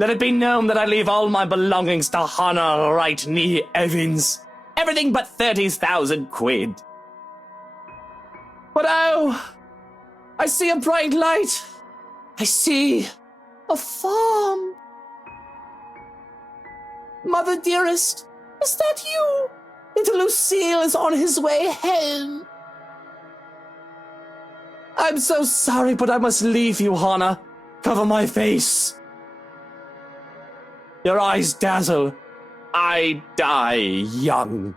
Let it be known that I leave all my belongings to Hannah right near Evans. Everything but 30,000 quid. But oh, I see a bright light. I see a farm. Mother dearest, is that you? Little Lucille is on his way home. I'm so sorry, but I must leave you, Hannah. Cover my face. Your eyes dazzle. I die young.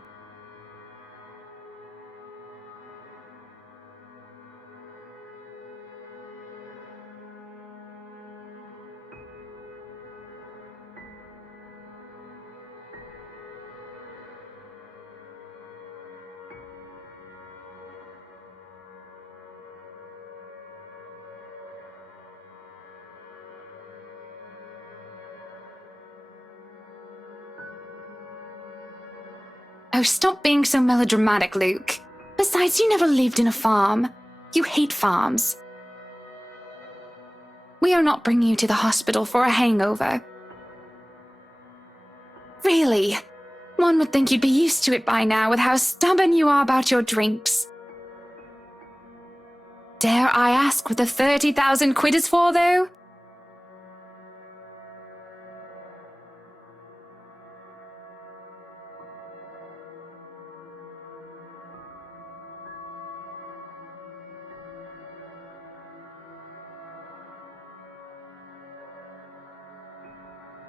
Oh, stop being so melodramatic, Luke. Besides, you never lived in a farm. You hate farms. We are not bringing you to the hospital for a hangover. Really? One would think you'd be used to it by now with how stubborn you are about your drinks. Dare I ask what the 30,000 quid is for, though?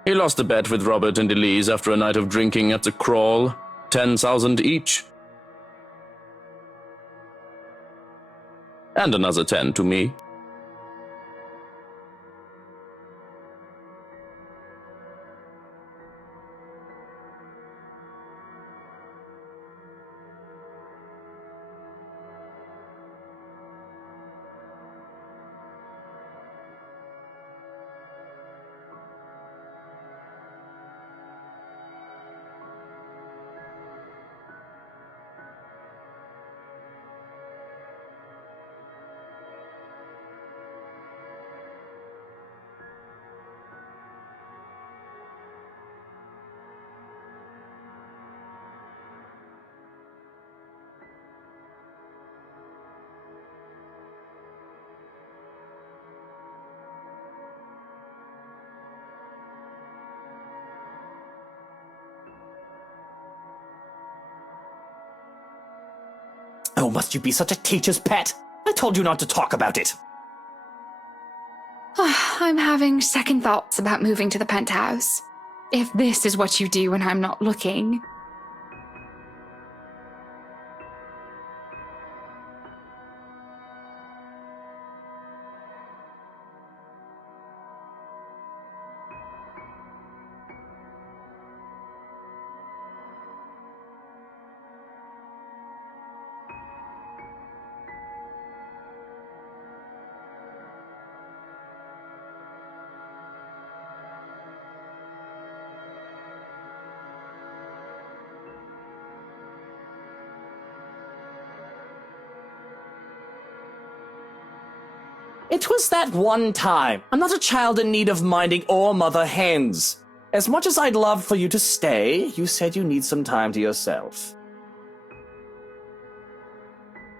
He lost a bet with Robert and Elise after a night of drinking at the Crawl. 10,000 each. And another 10 to me. Oh, must you be such a teacher's pet? I told you not to talk about it. I'm having second thoughts about moving to the penthouse. If this is what you do when I'm not looking. It was that one time. I'm not a child in need of minding or mother hens. As much as I'd love for you to stay, you said you need some time to yourself.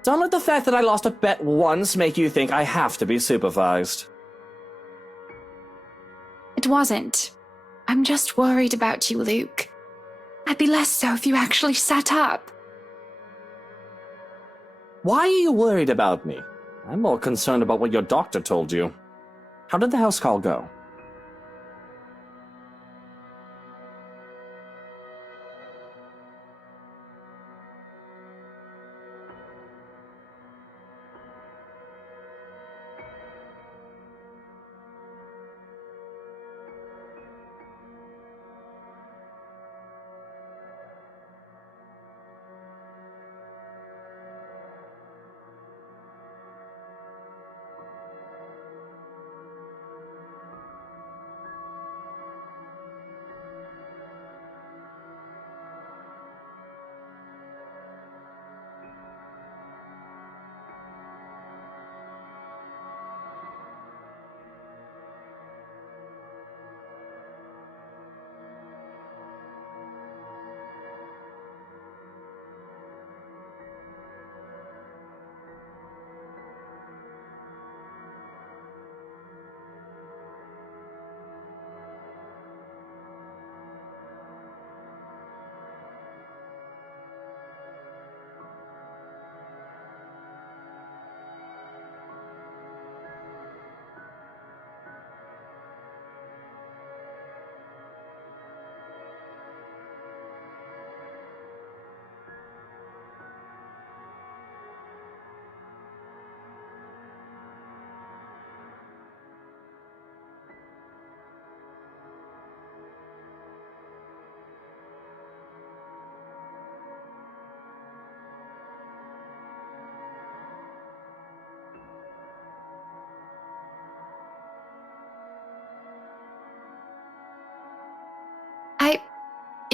Don't let the fact that I lost a bet once make you think I have to be supervised. It wasn't. I'm just worried about you, Luke. I'd be less so if you actually sat up. Why are you worried about me? I'm more concerned about what your doctor told you. How did the house call go?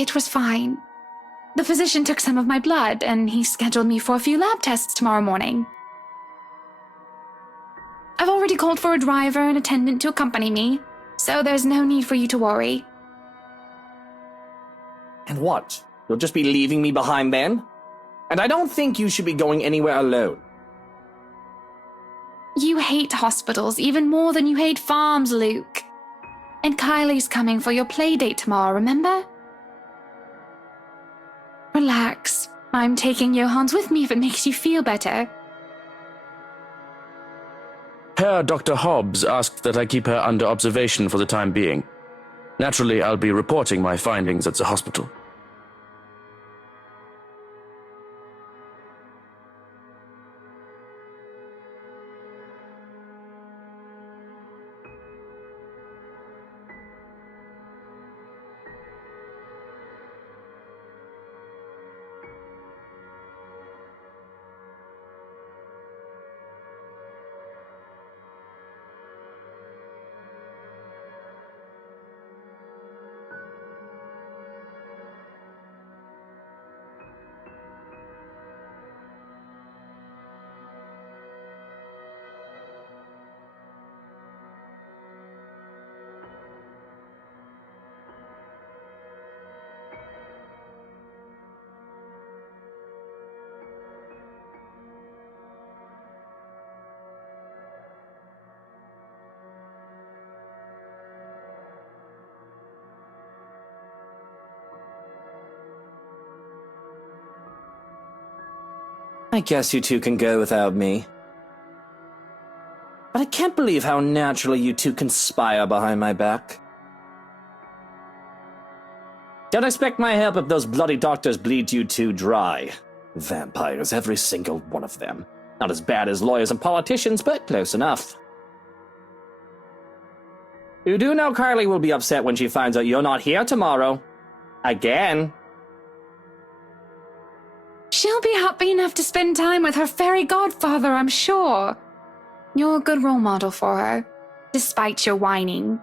It was fine. The physician took some of my blood, and he scheduled me for a few lab tests tomorrow morning. I've already called for a driver and attendant to accompany me, so there's no need for you to worry. And what? You'll just be leaving me behind then? And I don't think you should be going anywhere alone. You hate hospitals even more than you hate farms, Luke. And Kylie's coming for your playdate tomorrow, remember? Relax. I'm taking Johans with me if it makes you feel better. Herr Dr. Hobbs asked that I keep her under observation for the time being. Naturally, I'll be reporting my findings at the hospital. I guess you two can go without me. But I can't believe how naturally you two conspire behind my back. Don't expect my help if those bloody doctors bleed you two dry. Vampires, every single one of them. Not as bad as lawyers and politicians, but close enough. You do know Carly will be upset when she finds out you're not here tomorrow. Again. She'll be happy enough to spend time with her fairy godfather, I'm sure. You're a good role model for her, despite your whining.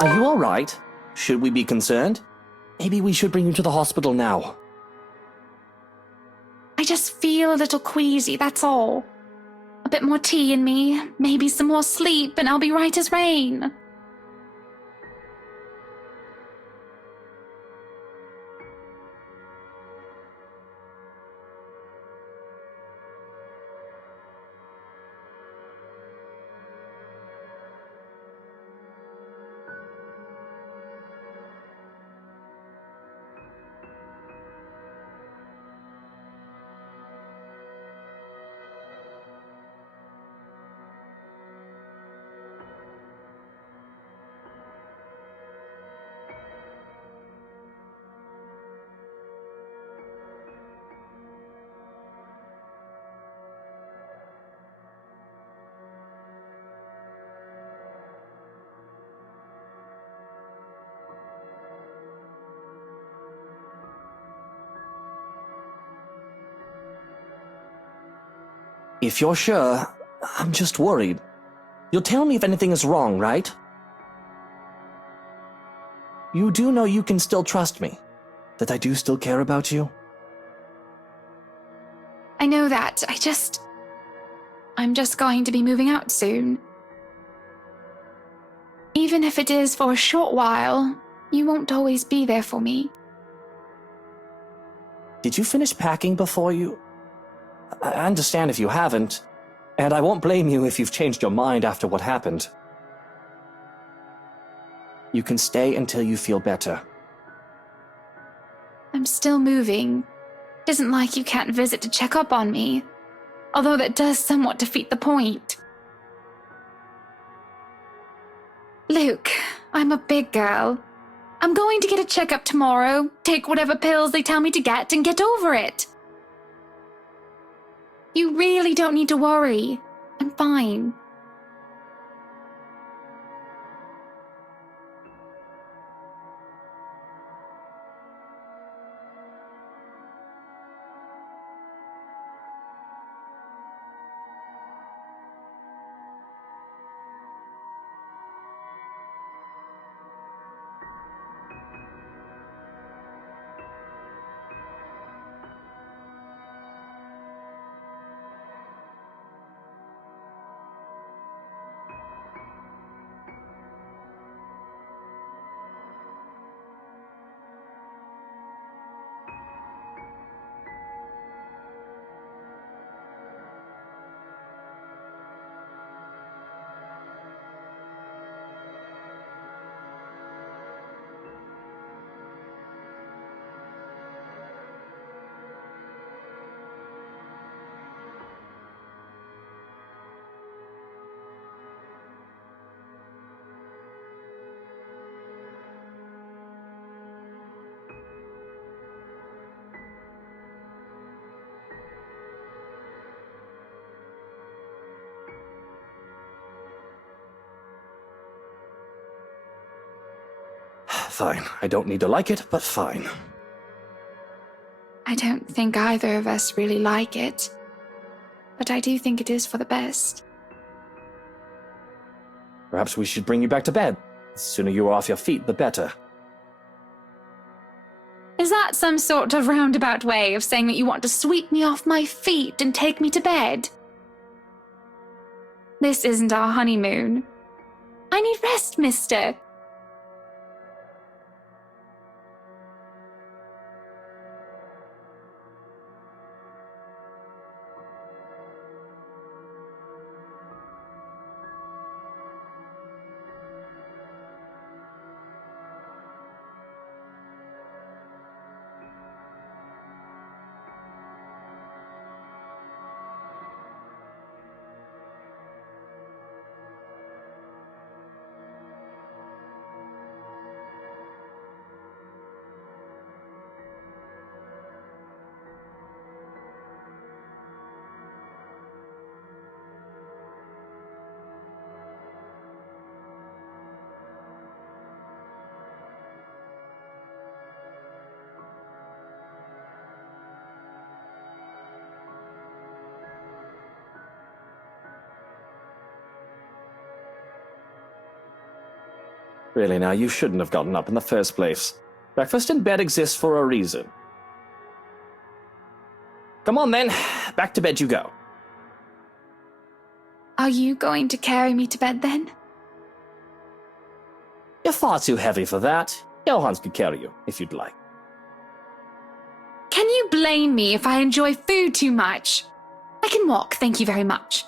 Are you alright? Should we be concerned? Maybe we should bring you to the hospital now. I just feel a little queasy, that's all. A bit more tea in me, maybe some more sleep, and I'll be right as rain. If you're sure, I'm just worried. You'll tell me if anything is wrong, right? You do know you can still trust me, that I do still care about you? I know that. I'm just going to be moving out soon. Even if it is for a short while, you won't always be there for me. Did you finish packing before you... I understand if you haven't, and I won't blame you if you've changed your mind after what happened. You can stay until you feel better. I'm still moving. It isn't like you can't visit to check up on me, although that does somewhat defeat the point. Luke, I'm a big girl. I'm going to get a checkup tomorrow, take whatever pills they tell me to get, and get over it. You really don't need to worry. I'm fine. Fine. I don't need to like it, but fine. I don't think either of us really like it, but I do think it is for the best. Perhaps we should bring you back to bed. The sooner you are off your feet, the better. Is that some sort of roundabout way of saying that you want to sweep me off my feet and take me to bed? This isn't our honeymoon. I need rest, mister. Really now, you shouldn't have gotten up in the first place. Breakfast in bed exists for a reason. Come on then, back to bed you go. Are you going to carry me to bed then? You're far too heavy for that. Johannes could carry you, if you'd like. Can you blame me if I enjoy food too much? I can walk, thank you very much.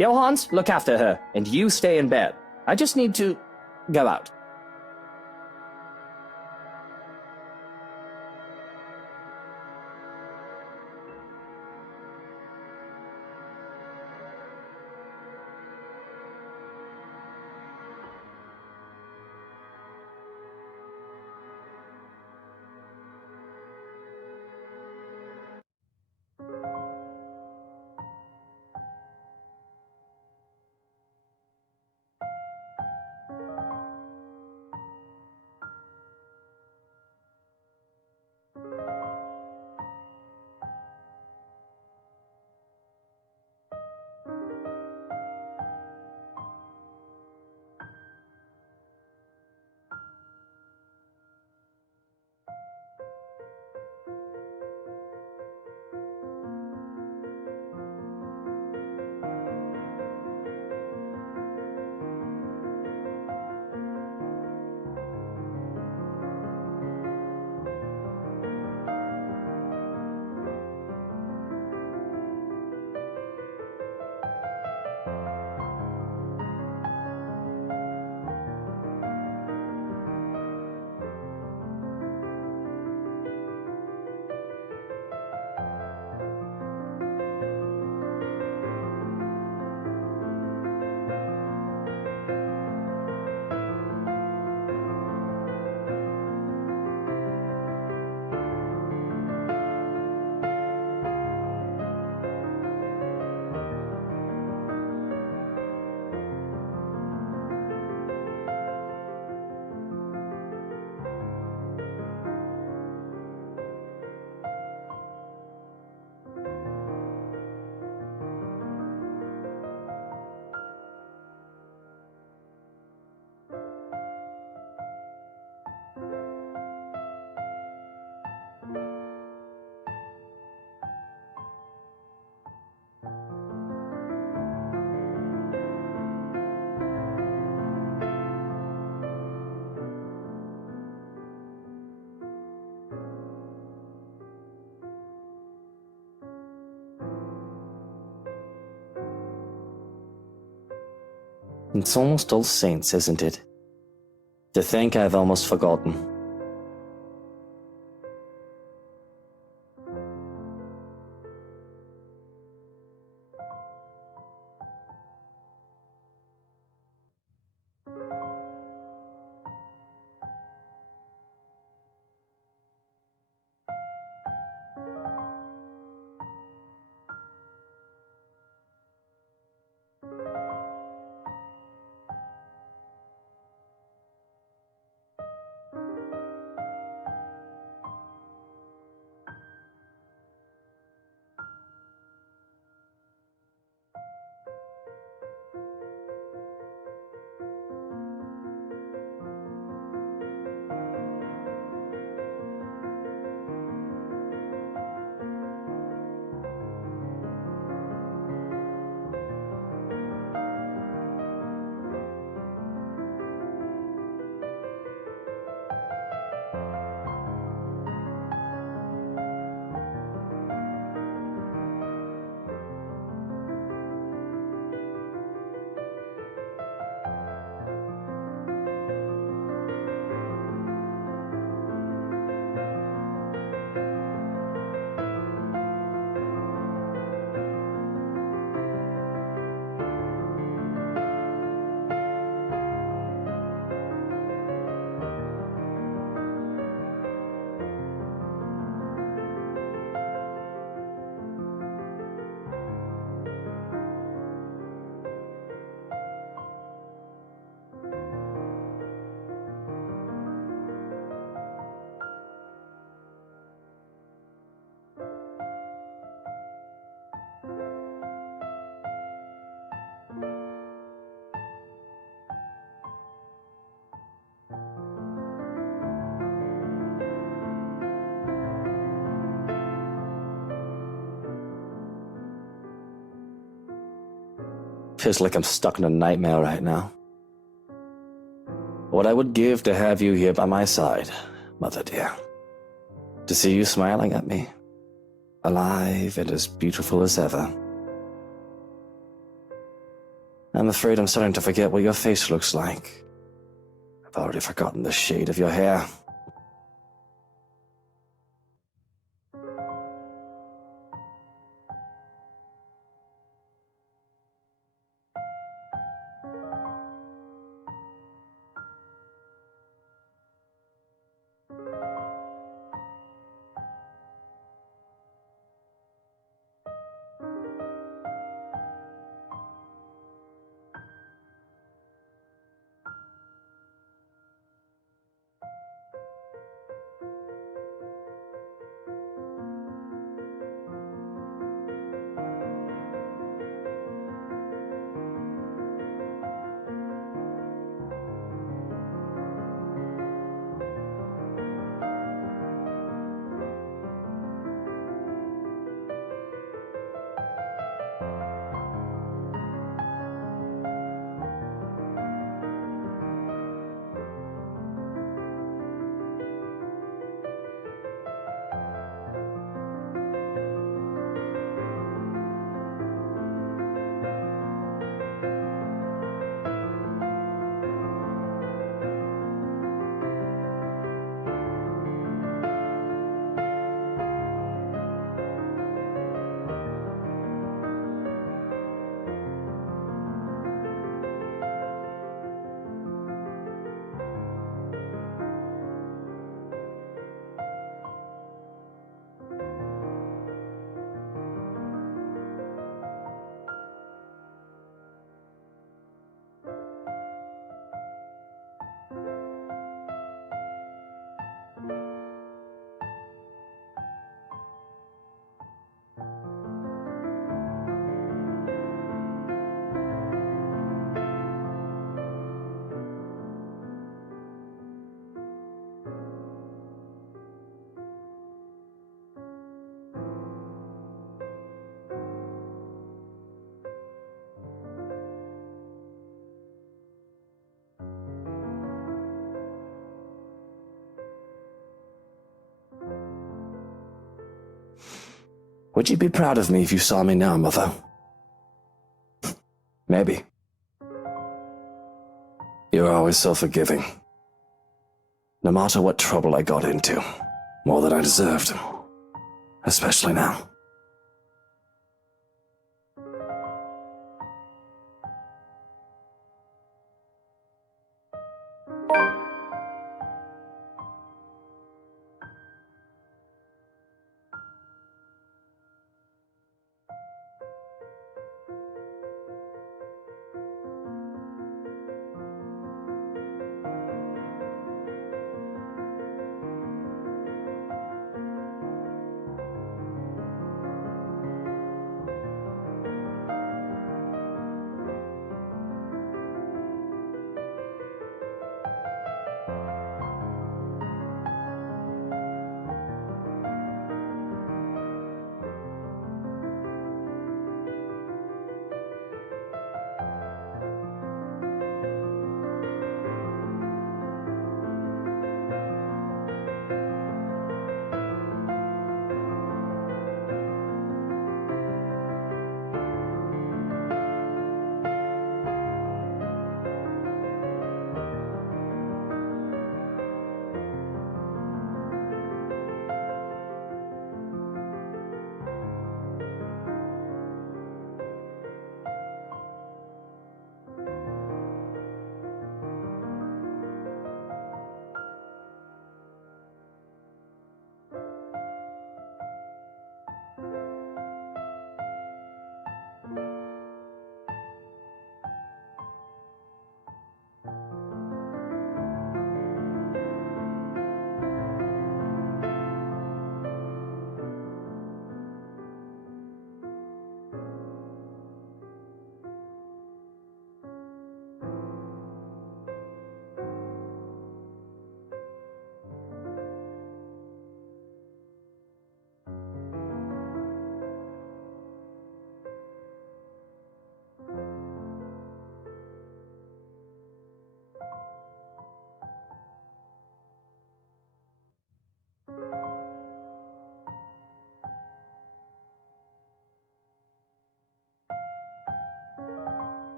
Johannes, look after her, and you stay in bed. I just need to go out. It's almost All Saints, isn't it? To think I've almost forgotten. Feels like I'm stuck in a nightmare right now. What I would give to have you here by my side, Mother dear. To see you smiling at me, alive and as beautiful as ever. I'm afraid I'm starting to forget what your face looks like. I've already forgotten the shade of your hair. Would you be proud of me if you saw me now, Mother? Maybe. You're always so forgiving. No matter what trouble I got into, more than I deserved. Especially now.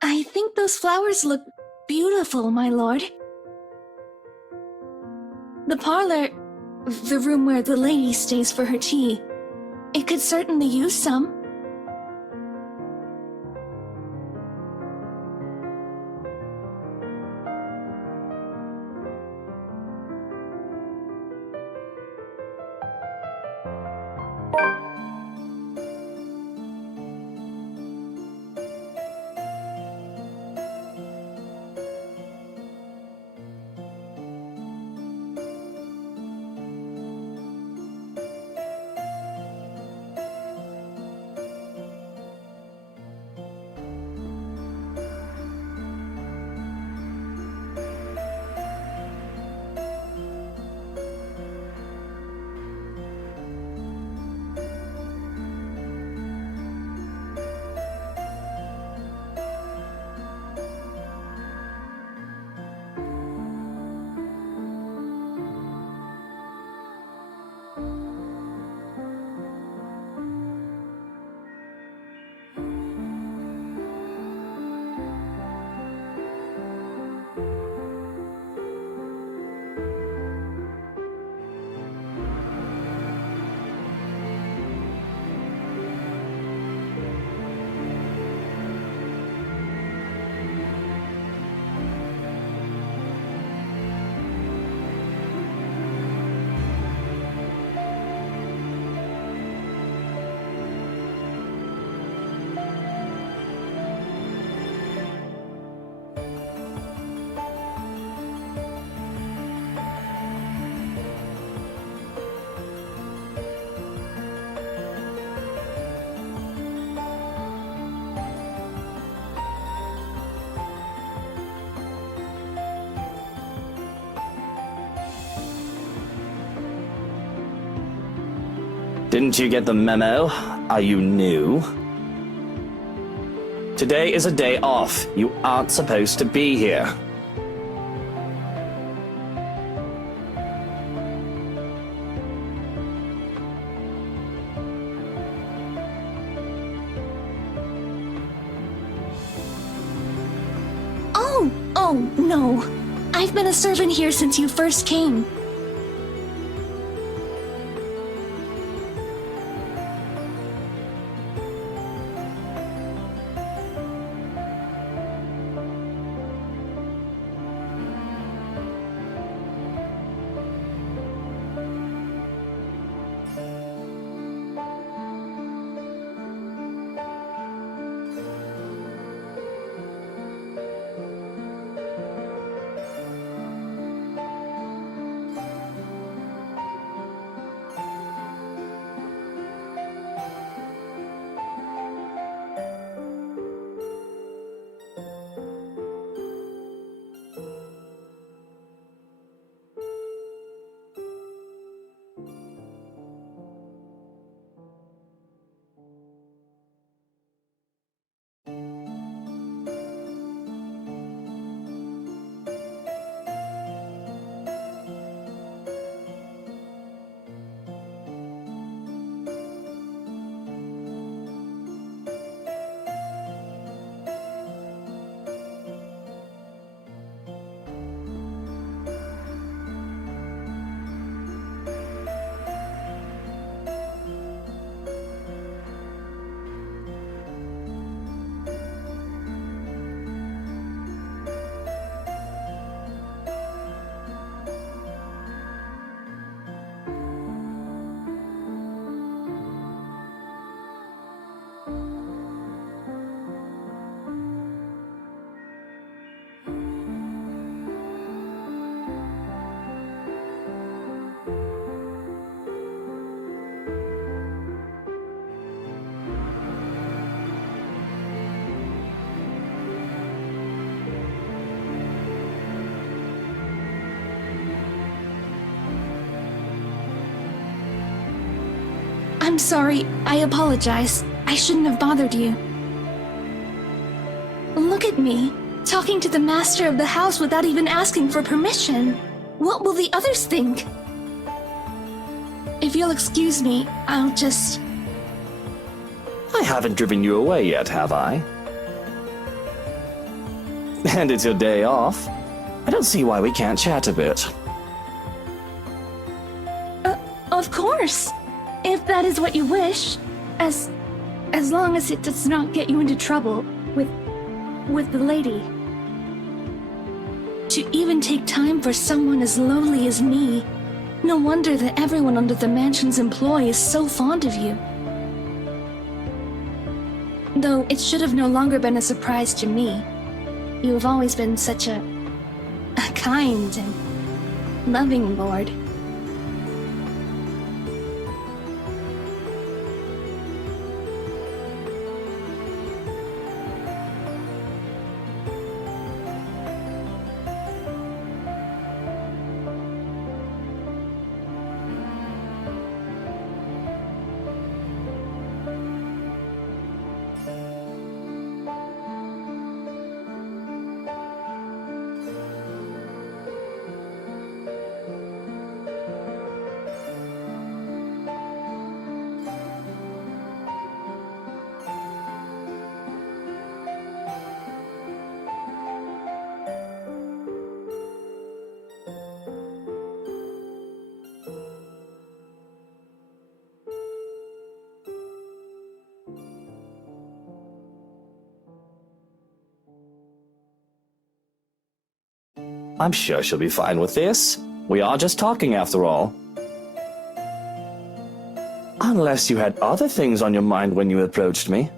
I think those flowers look beautiful, my lord. The parlor, the room where the lady stays for her tea, it could certainly use some. Didn't you get the memo? Are you new? Today is a day off. You aren't supposed to be here. Oh, no. I've been a servant here since you first came. I'm sorry. I apologize. I shouldn't have bothered you. Look at me, talking to the master of the house without even asking for permission. What will the others think? If you'll excuse me, I'll just... I haven't driven you away yet, have I? And it's your day off. I don't see why we can't chat a bit. Of course. If that is what you wish. As long as it does not get you into trouble with the lady. To even take time for someone as lowly as me. No wonder that everyone under the mansion's employ is so fond of you. Though it should have no longer been a surprise to me. You have always been such a kind and loving lord. I'm sure she'll be fine with this. We are just talking after all. Unless you had other things on your mind when you approached me.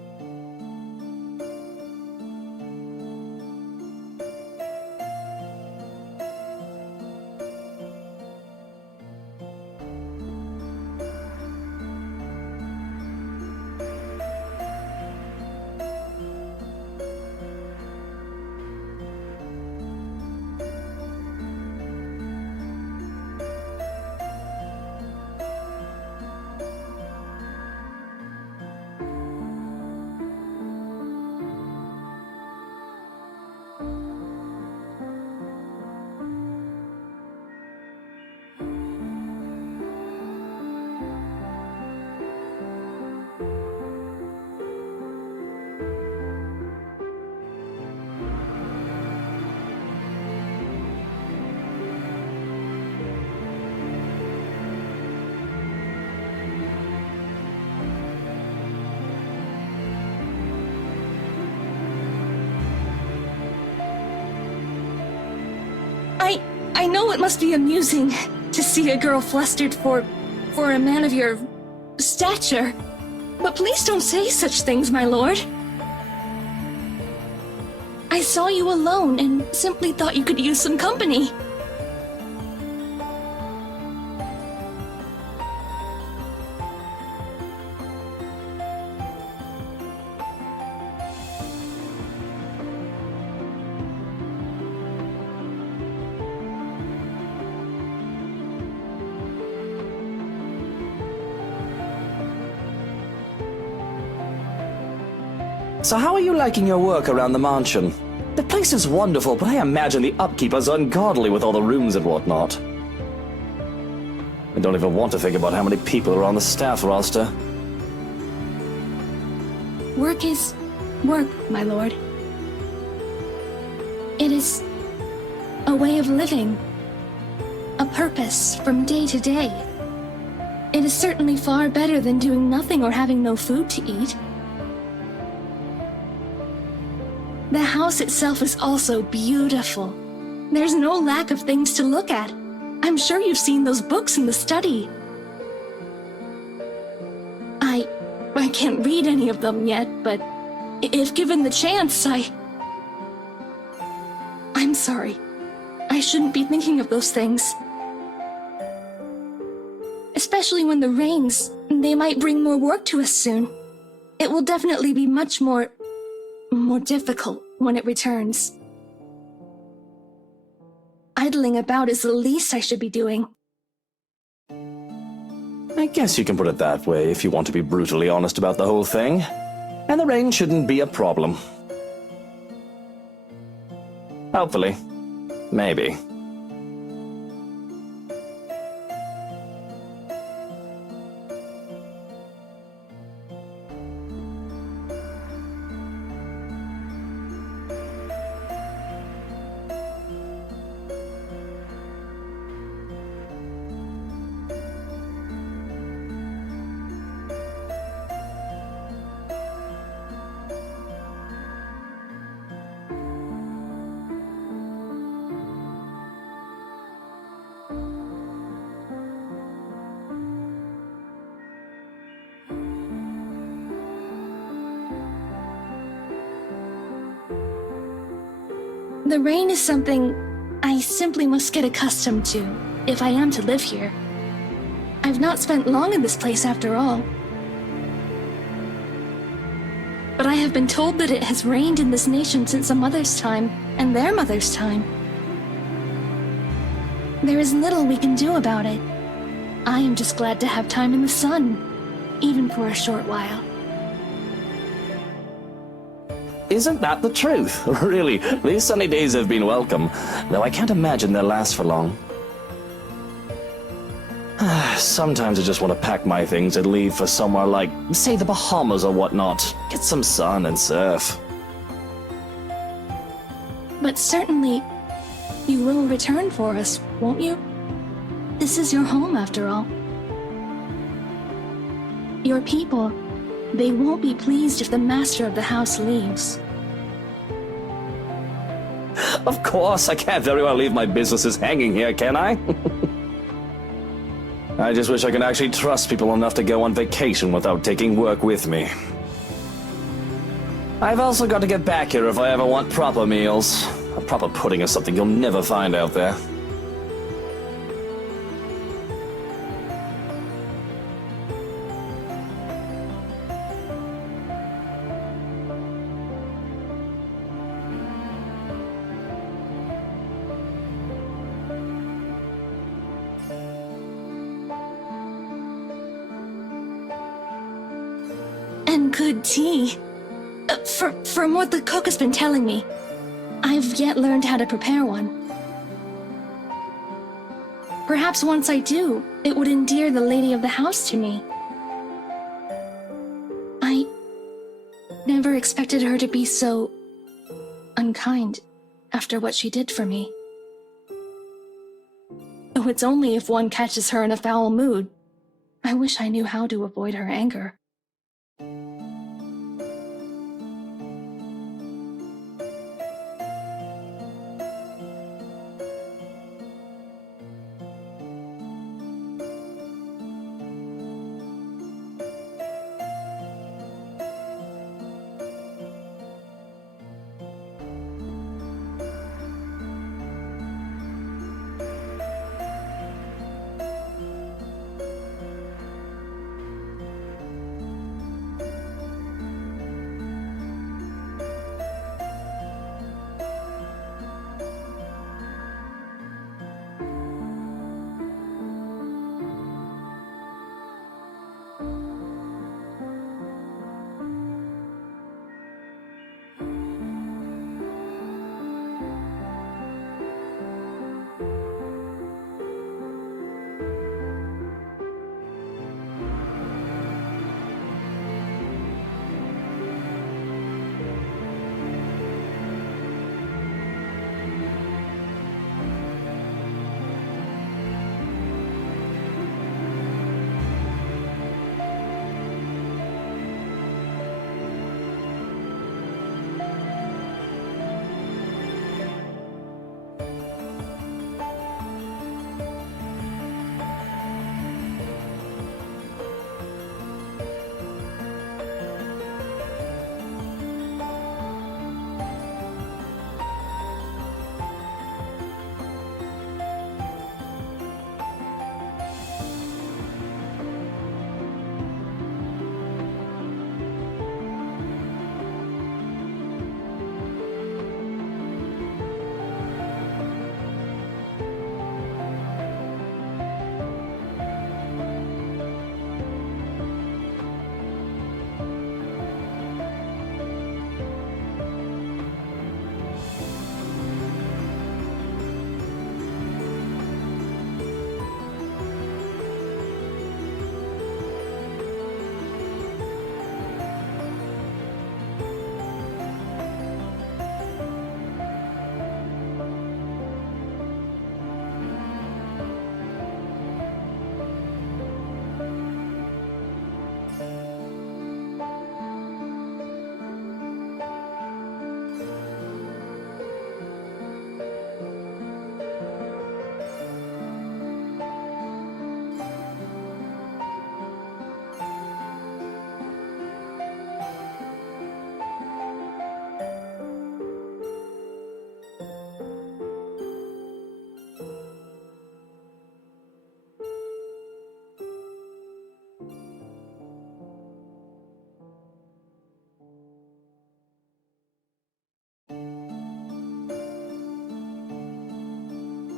I know it must be amusing to see a girl flustered for a man of your stature, but please don't say such things, my lord. I saw you alone and simply thought you could use some company. So how are you liking your work around the mansion? The place is wonderful, but I imagine the upkeep is ungodly with all the rooms and whatnot. I don't even want to think about how many people are on the staff roster. Work is work, my lord. It is a way of living, a purpose from day to day. It is certainly far better than doing nothing or having no food to eat. The house itself is also beautiful. There's no lack of things to look at. I'm sure you've seen those books in the study. I can't read any of them yet, but if given the chance, I'm sorry. I shouldn't be thinking of those things. Especially when the rains, they might bring more work to us soon. It will definitely be much more difficult when it returns. Idling about is the least I should be doing. I guess you can put it that way if you want to be brutally honest about the whole thing. And the rain shouldn't be a problem. Hopefully. Maybe. The rain is something I simply must get accustomed to, if I am to live here. I've not spent long in this place after all. But I have been told that it has rained in this nation since a mother's time, and their mother's time. There is little we can do about it. I am just glad to have time in the sun, even for a short while. Isn't that the truth? Really, these sunny days have been welcome, though I can't imagine they'll last for long. Sometimes I just want to pack my things and leave for somewhere like, say, the Bahamas or whatnot. Get some sun and surf. But certainly, you will return for us, won't you? This is your home, after all. Your people, they won't be pleased if the master of the house leaves. Of course, I can't very well leave my businesses hanging here, can I? I just wish I could actually trust people enough to go on vacation without taking work with me. I've also got to get back here if I ever want proper meals. A proper pudding is something you'll never find out there. And good tea. From what the cook has been telling me, I've yet learned how to prepare one. Perhaps once I do, it would endear the lady of the house to me. I never expected her to be so unkind after what she did for me. Though it's only if one catches her in a foul mood. I wish I knew how to avoid her anger.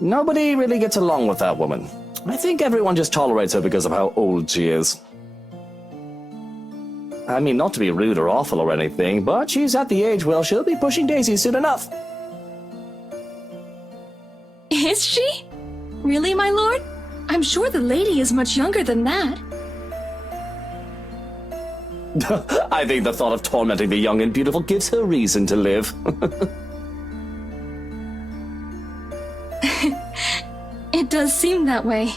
Nobody really gets along with that woman. I think everyone just tolerates her because of how old she is. I mean, not to be rude or awful or anything, but she's at the age where she'll be pushing daisies soon enough. Is she? Really, my lord? I'm sure the lady is much younger than that. I think the thought of tormenting the young and beautiful gives her reason to live. It does seem that way,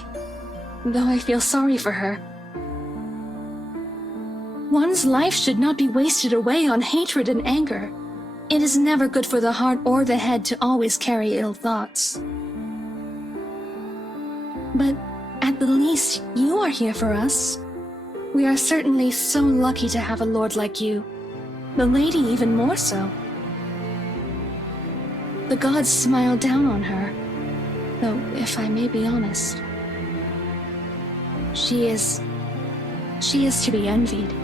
though I feel sorry for her. One's life should not be wasted away on hatred and anger. It is never good for the heart or the head to always carry ill thoughts. But at the least, you are here for us. We are certainly so lucky to have a lord like you. The lady even more so. The gods smile down on her, though if I may be honest, she is to be envied.